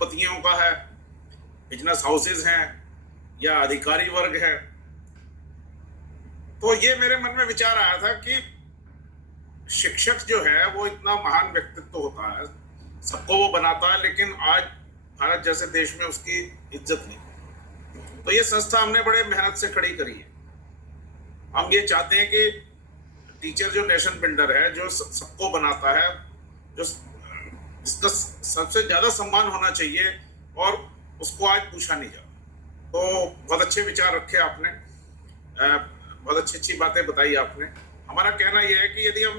पतियों का है, बिजनेस हाउसेज हैं या अधिकारी वर्ग है। तो ये मेरे मन में विचार आया था कि शिक्षक जो है वो इतना महान व्यक्तित्व होता है, सबको वो बनाता है, लेकिन आज भारत जैसे देश में उसकी इज्जत नहीं। तो ये संस्था हमने बड़े मेहनत से खड़ी करी है। हम ये चाहते हैं कि टीचर जो नेशन बिल्डर है, जो सबको बनाता है, जो इसका सबसे ज्यादा सम्मान होना चाहिए, और उसको आज पूछा नहीं जाता। तो बहुत अच्छे विचार रखे आपने, बहुत अच्छी अच्छी बातें बताई आपने। हमारा कहना यह है कि यदि हम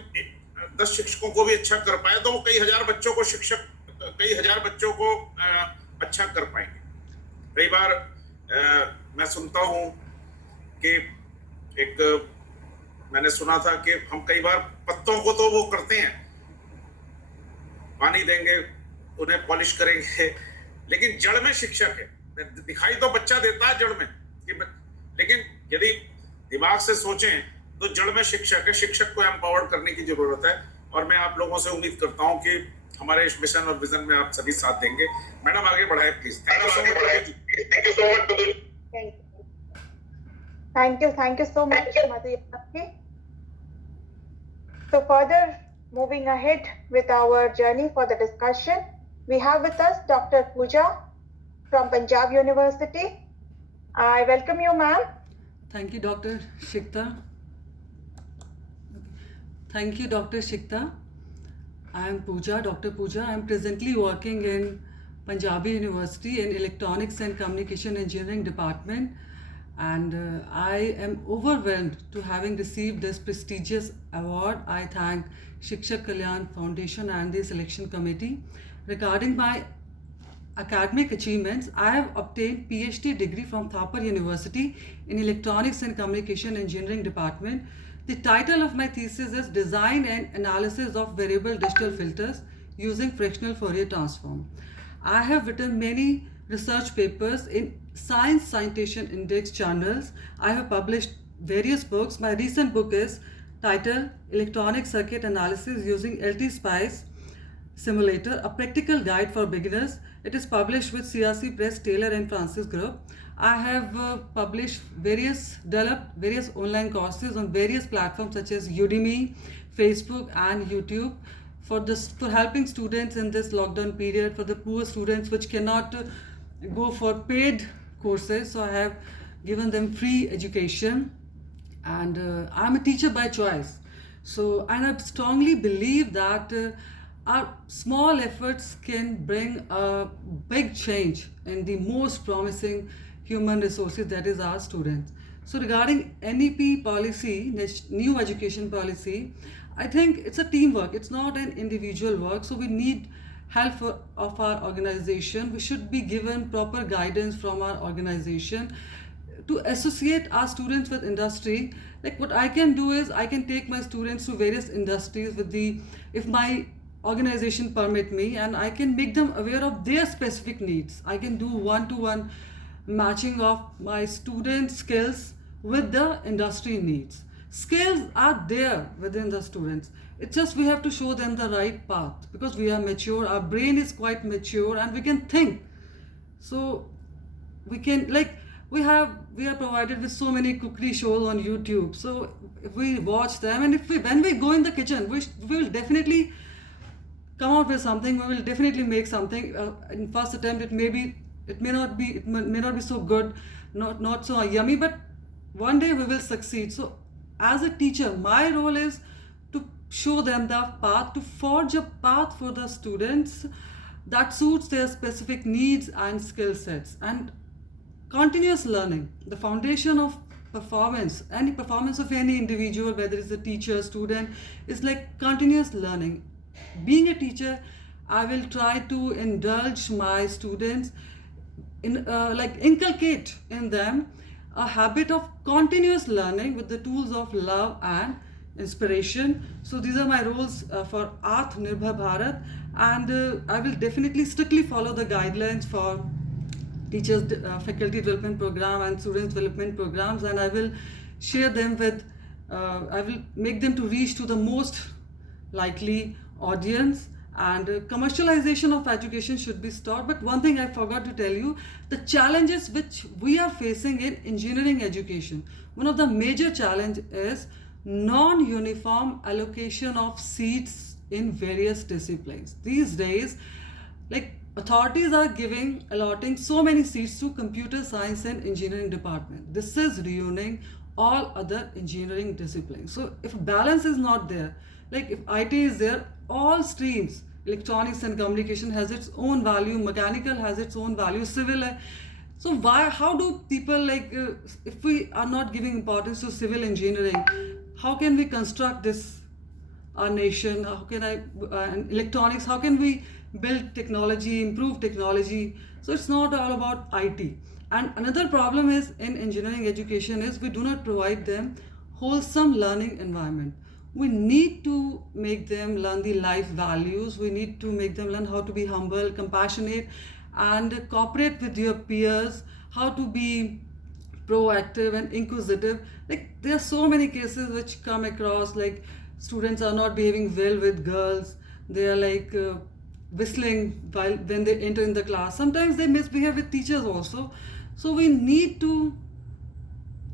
10 शिक्षकों को भी अच्छा कर पाए तो वो कई हजार बच्चों को अच्छा कर पाएंगे। कई बार मैं सुनता हूँ कि मैंने सुना था कि हम कई बार पत्तों को तो वो करते हैं, पानी देंगे, उन्हें पॉलिश करेंगे, लेकिन जड़ में शिक्षक है। दिखाई तो बच्चा देता है जड़ में, लेकिन यदि दिमाग से सोचें तो जड़ में शिक्षक है। शिक्षक को एम्पावर्ड करने की जरूरत है, और मैं आप लोगों से उम्मीद करता हूं कि हमारे इस मिशन और विजन में आप सभी साथ देंगे। मैडम आगे बढ़ाए please. Thank you so much. Thank you so much, Madhu. So further moving ahead with our journey for the discussion, we have with us Dr. Pooja from Punjab University. I welcome you, ma'am. Thank you, Dr. Shikta. Thank you, Dr. Shikta. I am Pooja, Dr. Pooja. I am presently working in Punjab University in Electronics and Communication Engineering Department, and I am overwhelmed to having received this prestigious award. I thank Shikshak Kalyan Foundation and the selection committee. Regarding my academic achievements, I have obtained PhD degree from Thapar University in Electronics and Communication Engineering Department. The title of my thesis is Design and Analysis of Variable Digital Filters using Fractional Fourier Transform. I have written many research papers in Science Citation Index journals. I have published various books. My recent book is titled Electronic Circuit Analysis Using LT-Spice Simulator, a Practical Guide for Beginners. It is published with CRC Press, Taylor and Francis Group. I have developed various online courses on various platforms such as Udemy, Facebook and YouTube for helping students in this lockdown period, for the poor students which cannot go for paid courses. So I have given them free education, and I'm a teacher by choice. So, and I strongly believe that our small efforts can bring a big change in the most promising human resources, that is our students. So regarding NEP policy, new education policy, I think it's a teamwork, it's not an individual work. So we need help of our organization. We should be given proper guidance from our organization to associate our students with industry. Like what I can do is I can take my students to various industries if my organization permit me, and I can make them aware of their specific needs. I can do one-to-one matching of my students' skills with the industry needs. Skills are there within the students. It's just we have to show them the right path, because we are mature, our brain is quite mature, and we can think. So we can, like, we are provided with so many cookery shows on YouTube. So if we watch them, and when we go in the kitchen, we will definitely come out with something. We will definitely make something. In first attempt, it may not be so good, not so yummy, but one day we will succeed. So as a teacher, my role is to show them the path, to forge a path for the students that suits their specific needs and skill sets. And continuous learning, the foundation of performance, any performance of any individual, whether it's a teacher, student, is like continuous learning. Being a teacher, I will try to indulge my students in inculcate in them a habit of continuous learning with the tools of love and inspiration. So these are my roles for Atmanirbhar Bharat, and I will definitely strictly follow the guidelines for teachers faculty development program and students development programs, and I will share them with I will make them to reach to the most likely audience, and commercialization of education should be stopped. But one thing I forgot to tell you, the challenges which we are facing in engineering education, one of the major challenge is non-uniform allocation of seats in various disciplines. These days, like, authorities are allotting so many seats to computer science and engineering department. This is ruining all other engineering disciplines. So if balance is not there, like if IT is there, all streams, electronics and communication has its own value, mechanical has its own value, civil. So how do people, like, if we are not giving importance to civil engineering, how can we construct this our nation? How can and electronics, how can we build technology, improve technology? So it's not all about IT. And another problem is in engineering education is we do not provide them wholesome learning environment. We need to make them learn the life values. We need to make them learn how to be humble, compassionate, and cooperate with your peers, how to be proactive and inquisitive. Like, there are so many cases which come across, like students are not behaving well with girls. They are like whistling when they enter in the class. Sometimes they misbehave with teachers also. So we need to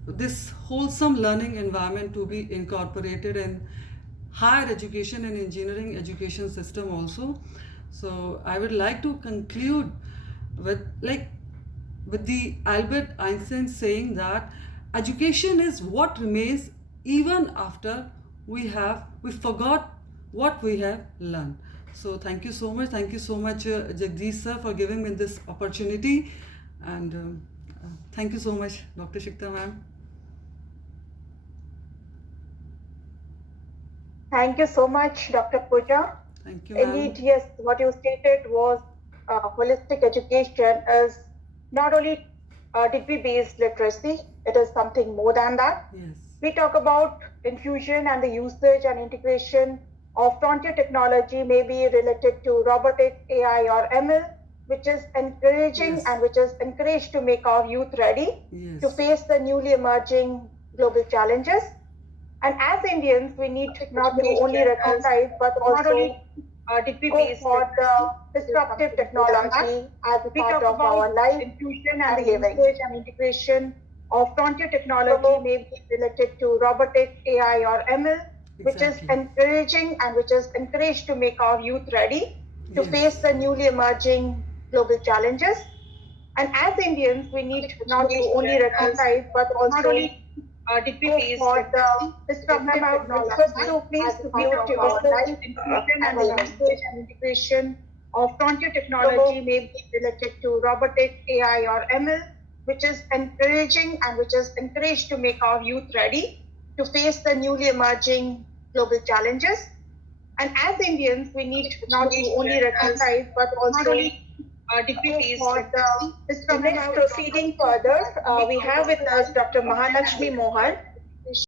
this wholesome learning environment to be incorporated in higher education and engineering education system also. So I would like to conclude with the Albert Einstein saying that education is what remains even after we forgot what we have learned. So thank you so much. Thank you so much, Jagdish sir, for giving me this opportunity. And thank you so much, Dr. Shikta ma'am. Thank you so much, Dr. Pooja. Thank you, ma'am. Indeed, yes, what you stated was holistic education is not only degree-based literacy, it is something more than that. Yes. We talk about infusion and the usage and integration of frontier technology, maybe related to robotics, AI, or ML, which is encouraging and which is encouraged to make our youth ready to face the newly emerging global challenges. And as Indians, we need not to only recognize but also go for the disruptive technology as a part of our life, infusion and the usage and integration of frontier technology, maybe related to robotics, AI, or ML, which is encouraging and which is encouraged to make our youth ready to face the newly emerging global challenges. And as Indians, we need not to only recognize but also degree-based for the disruptive technology. So please mute your life, infusion and the usage and integration of frontier technology, maybe related to robotics, AI, or ML, which is encouraging and which is encouraged to make our youth ready to face the newly emerging global challenges. And as Indians, we need not to only recognize but also degree-based for the next proceeding further. We have with us Dr. Mahalakshmi Mohan,